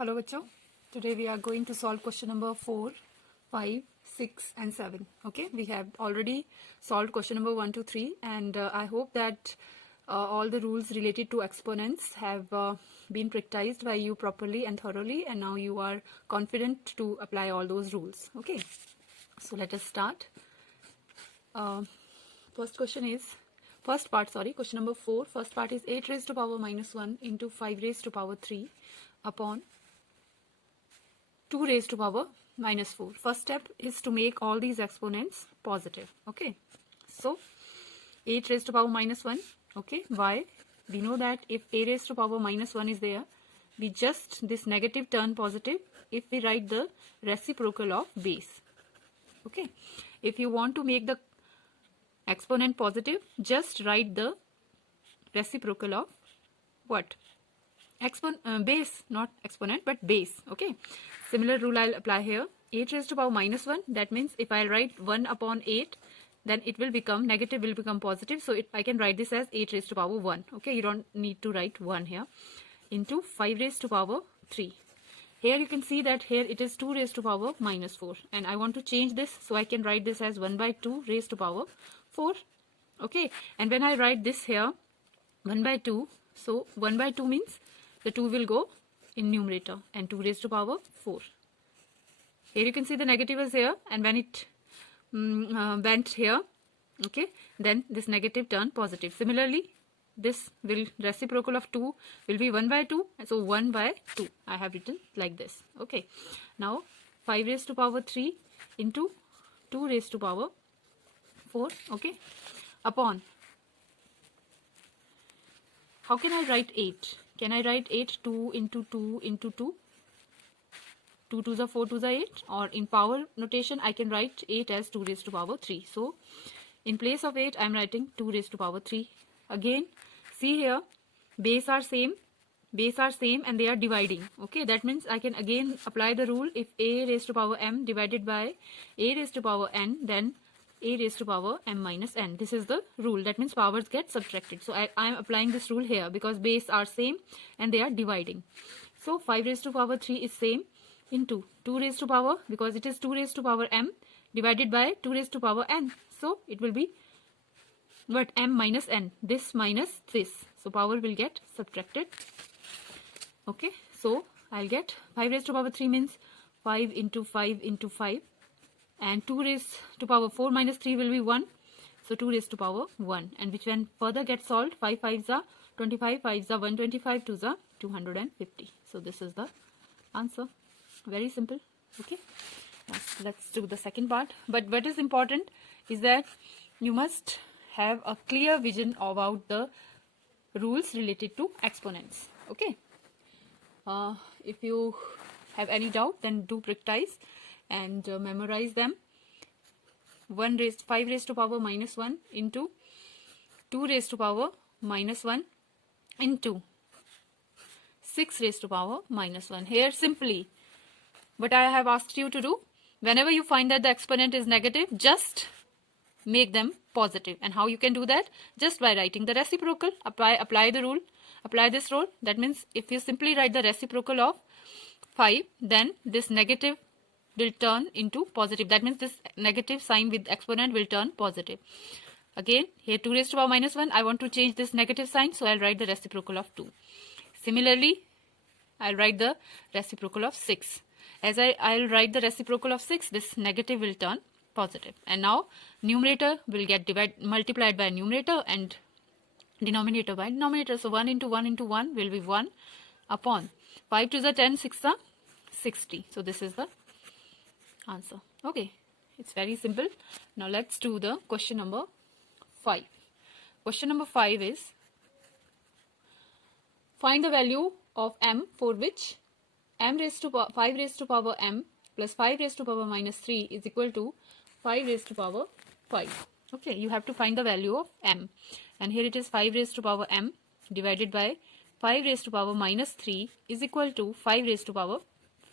Hello bachcho. Today we are going to solve question number 4, 5, 6 and 7. Okay, we have already solved question number 1 to 3 and I hope that all the rules related to exponents have been practiced by you properly and thoroughly, and now you are confident to apply all those rules. Okay, so let us start. First part, question number 4. First part is 8 raised to power minus 1 into 5 raised to power 3 upon 2 raised to power minus 4. First step is to make all these exponents positive. Okay, so 8 raised to power minus 1. Okay, why? We know that if a raised to power minus 1 is there, we just this negative turn positive if we write the reciprocal of base. Okay, if you want to make the exponent positive, just write the reciprocal of what? Base, not exponent but base. Okay, similar rule I'll apply here. 8 raised to power minus 1, that means if I write 1 upon 8, then it will become negative, will become positive, so I can write this as 8 raised to power 1. Okay, you don't need to write 1 here. Into 5 raised to power 3. Here you can see that here it is 2 raised to power minus 4, and I want to change this, so I can write this as 1 by 2 raised to power 4. Okay, and when I write this here 1 by 2, so 1 by 2 means the 2 will go in numerator and 2 raised to power 4. Here you can see the negative is here, and when it went here, okay, then this negative turned positive. Similarly, this will reciprocal of 2 will be 1 by 2, so 1 by 2 I have written like this. Okay, now 5 raised to power 3 into 2 raised to power 4. Okay, upon, how can I write 8? Can I write 8 2 into 2 into 2? 2 2s are 4 2s are 8, or in power notation I can write 8 as 2 raised to power 3. So in place of 8 I am writing 2 raised to power 3. Again, see here, base are same and they are dividing. Okay, that means I can again apply the rule. If a raised to power m divided by a raised to power n, then a raised to power m minus n. This is the rule. That means powers get subtracted. So I am applying this rule here because base are same and they are dividing. So 5 raised to power 3 is same into 2 raised to power, because it is 2 raised to power m divided by 2 raised to power n. So it will be what? M minus n. This minus this. So power will get subtracted. Okay, so I'll get 5 raised to power 3 means 5 into 5 into 5. And 2 raised to power 4 minus 3 will be 1. So 2 raised to power 1. And which when further gets solved, 5 5s are 25, 5s are 125, 2s are 250. So this is the answer. Very simple. Okay. Let's do the second part. But what is important is that you must have a clear vision about the rules related to exponents. Okay. If you have any doubt, then do practice and memorize them. 5 raised to power minus 1 into 2 raised to power minus 1 into 6 raised to power minus 1. Here simply what I have asked you to do, whenever you find that the exponent is negative, just make them positive. And how you can do that? Just by writing the reciprocal. Apply the rule. Apply this rule. That means if you simply write the reciprocal of 5, then this negative will turn into positive. That means this negative sign with exponent will turn positive. Again, here 2 raised to power minus 1, I want to change this negative sign, so I'll write the reciprocal of 2. Similarly, I'll write the reciprocal of 6. As I'll write the reciprocal of 6, this negative will turn positive. And now numerator will get multiplied by numerator and denominator by denominator. So 1 into 1 into 1 will be 1 upon 5 2s are 10, 6 are 60. So this is the answer. Okay, it's very simple. Now let's do the question number 5. Question number 5 is, find the value of m for which m raised to 5 raised to power m plus 5 raised to power minus 3 is equal to 5 raised to power 5. Okay, you have to find the value of m, and here it is 5 raised to power m divided by 5 raised to power minus 3 is equal to 5 raised to power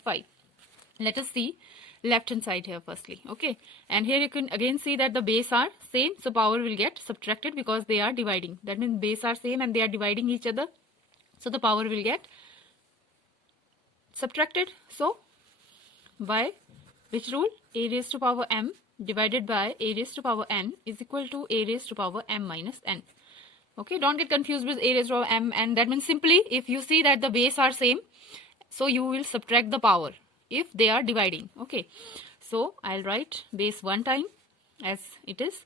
5. Let us see left hand side here firstly. Okay, and here you can again see that the base are same, so power will get subtracted because they are dividing. That means base are same and they are dividing each other, so the power will get subtracted. So by which rule? A raised to power m divided by a raised to power n is equal to a raised to power m minus n. Okay, don't get confused with a raised to power m, and that means simply if you see that the base are same, so you will subtract the power if they are dividing. Okay, so I'll write base one time as it is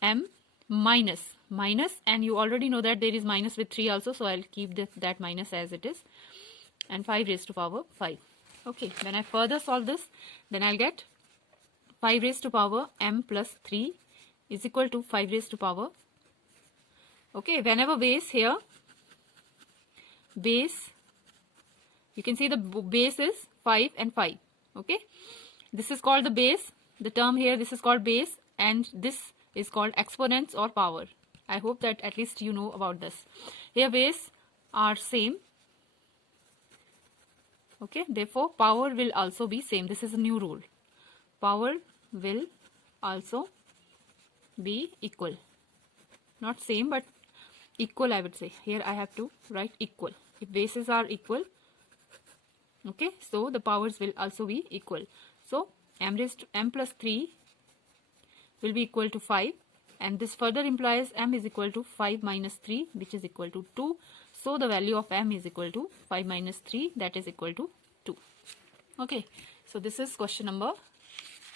m minus, and you already know that there is minus with 3 also, so I'll keep that minus as it is, and 5 raised to power 5. Okay, when I further solve this, then I'll get 5 raised to power m plus 3 is equal to 5 raised to power. Okay, whenever base here, base, you can see the base is 5 and 5. Okay, this is called the base, the term here, this is called base, and this is called exponents or power. I hope that at least you know about this. Here base are same. Okay, therefore power will also be same. This is a new rule. Power will also be equal. Not same but equal, I would say. Here I have to write equal. If bases are equal, okay, so the powers will also be equal. So m raised to m plus 3 will be equal to 5, and this further implies m is equal to 5 minus 3, which is equal to 2. So the value of m is equal to 5 minus 3, that is equal to 2. Okay, so this is question number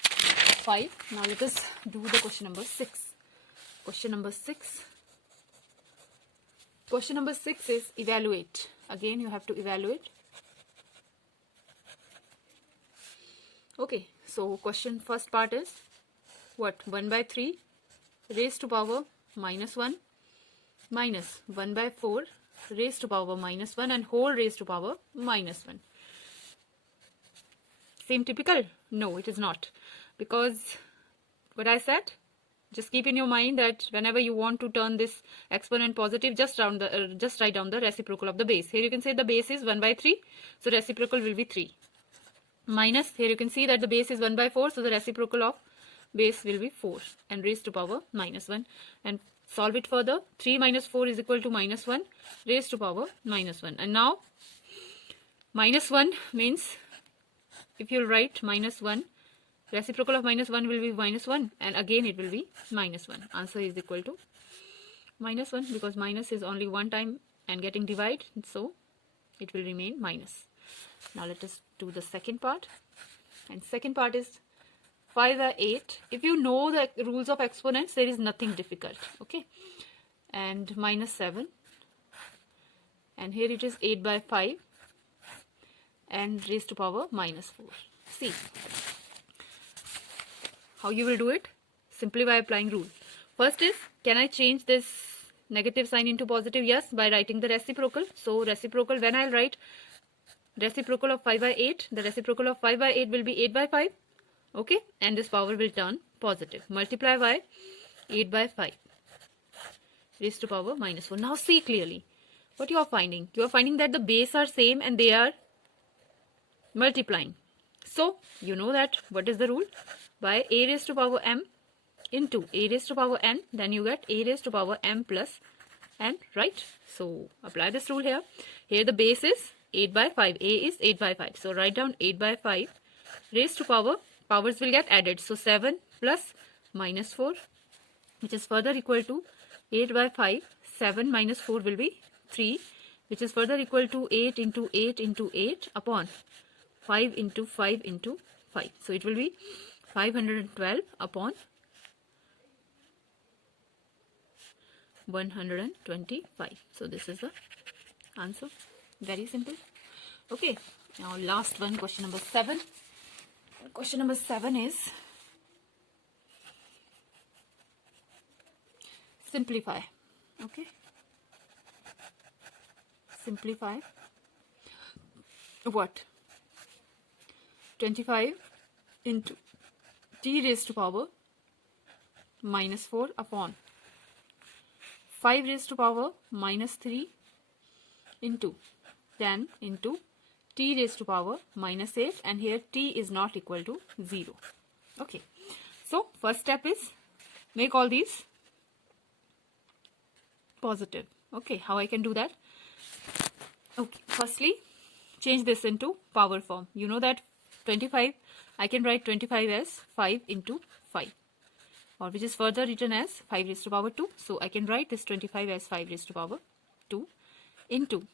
5. Now let us do the question number 6. Question number 6. Question number 6 is evaluate. Again, you have to evaluate. Okay, so question first part is what? 1 by 3 raised to power minus 1 minus 1 by 4 raised to power minus 1 and whole raised to power minus 1. Same typical? No, it is not. Because what I said, just keep in your mind that whenever you want to turn this exponent positive, just write down the reciprocal of the base. Here you can say the base is 1 by 3, so reciprocal will be 3. Minus, here you can see that the base is 1 by 4, so the reciprocal of base will be 4 and raised to power minus 1. And solve it further. 3 minus 4 is equal to minus 1 raised to power minus 1. And now minus 1 means if you write minus 1, reciprocal of minus 1 will be minus 1, and again it will be minus 1. Answer is equal to minus 1 because minus is only one time and getting divided, so it will remain minus. Now let us do the second part. And second part is 5 by 8. If you know the rules of exponents, there is nothing difficult. Okay, and minus 7, and here it is 8 by 5 and raised to power minus 4. See how you will do it? Simply by applying rule. First is, can I change this negative sign into positive? Yes, by writing the reciprocal. So reciprocal, when I'll write reciprocal of 5 by 8, the reciprocal of 5 by 8 will be 8 by 5. Okay, and this power will turn positive. Multiply by 8 by 5 raised to power minus 4. Now see clearly what you are finding. You are finding that the base are same and they are multiplying. So you know that what is the rule? By a raised to power m into a raised to power n, then you get a raised to power m plus n, right? So apply this rule here. Here the base is 8 by 5. A is 8 by 5. So write down 8 by 5 raised to power. Powers will get added. So 7 plus minus 4, which is further equal to 8 by 5. 7 minus 4 will be 3, which is further equal to 8 into 8 into 8 upon 5 into 5 into 5. So it will be 512 upon 125. So this is the answer. Very simple. Okay, now last one, question number 7. Question number 7 is simplify. Okay, simplify what? 25 into t raised to power minus 4 upon 5 raised to power minus 3 into 10 into t raised to power minus 8, and here t is not equal to 0. Okay, so first step is make all these positive. Okay, how I can do that? Okay, firstly change this into power form. You know that 25, I can write 25 as 5 into 5, or which is further written as 5 raised to power 2. So I can write this 25 as 5 raised to power 2 into,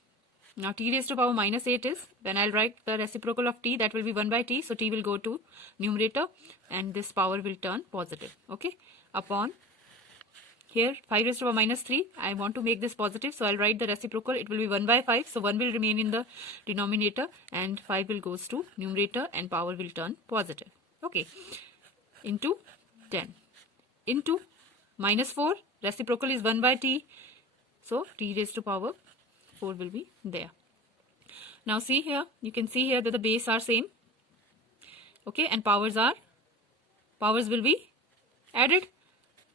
now t raised to power minus 8 is, when I'll write the reciprocal of t, that will be 1 by t, so t will go to numerator and this power will turn positive, okay, upon here 5 raised to power minus 3, I want to make this positive, so I'll write the reciprocal, it will be 1 by 5, so 1 will remain in the denominator and 5 will goes to numerator and power will turn positive, okay, into 10 into minus 4, reciprocal is 1 by t, so t raised to power 4 will be there. Now see here, you can see here that the base are same, okay, and powers will be added.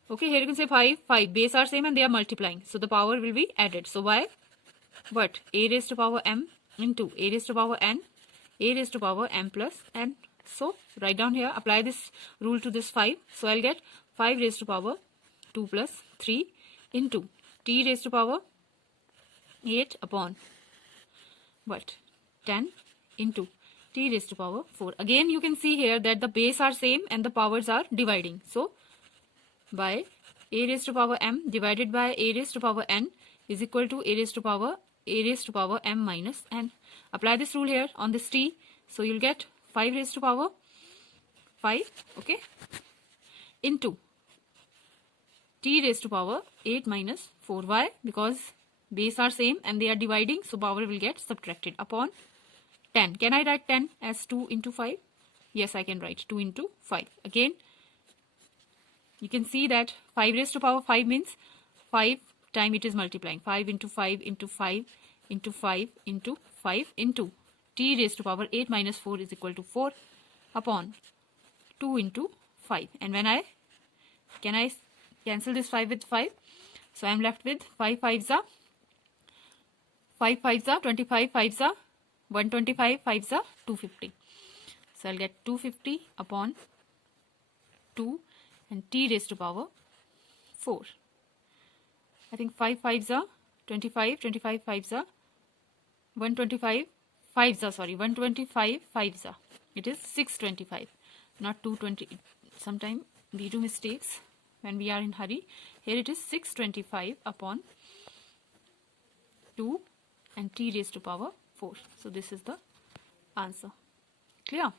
Okay, here you can say 5, base are same and they are multiplying, so the power will be added. So why? What? A raised to power m into a raised to power n, a raised to power m plus n. So write down here, apply this rule to this 5. So I'll get 5 raised to power 2 plus 3 into t raised to power 8 upon what? 10 into t raised to power 4. Again you can see here that the base are same and the powers are dividing. So by a raised to power m divided by a raised to power n is equal to a raised to power m minus n. Apply this rule here on this t, so you'll get 5 raised to power 5, okay, into t raised to power 8 minus 4. Why? Because base are same and they are dividing, so power will get subtracted, upon 10. Can I write 10 as 2 into 5? Yes, I can write 2 into 5. Again, you can see that 5 raised to power 5 means 5 time it is multiplying. 5 into 5 into 5 into 5 into 5 into t raised to power 8 minus 4 is equal to 4 upon 2 into 5. And when I cancel this 5 with 5? So I am left with 5 5s are 25 5s are 125 5s are 250. So I'll get 250 upon 2 and t raised to power 4. I think 5 5s are 25, 25 5s are 125 5s are, sorry, 125 5s are. It is 625, not 220. Sometimes we do mistakes when we are in hurry. Here it is 625 upon 2 and t raised to power 4. So this is the answer. Clear?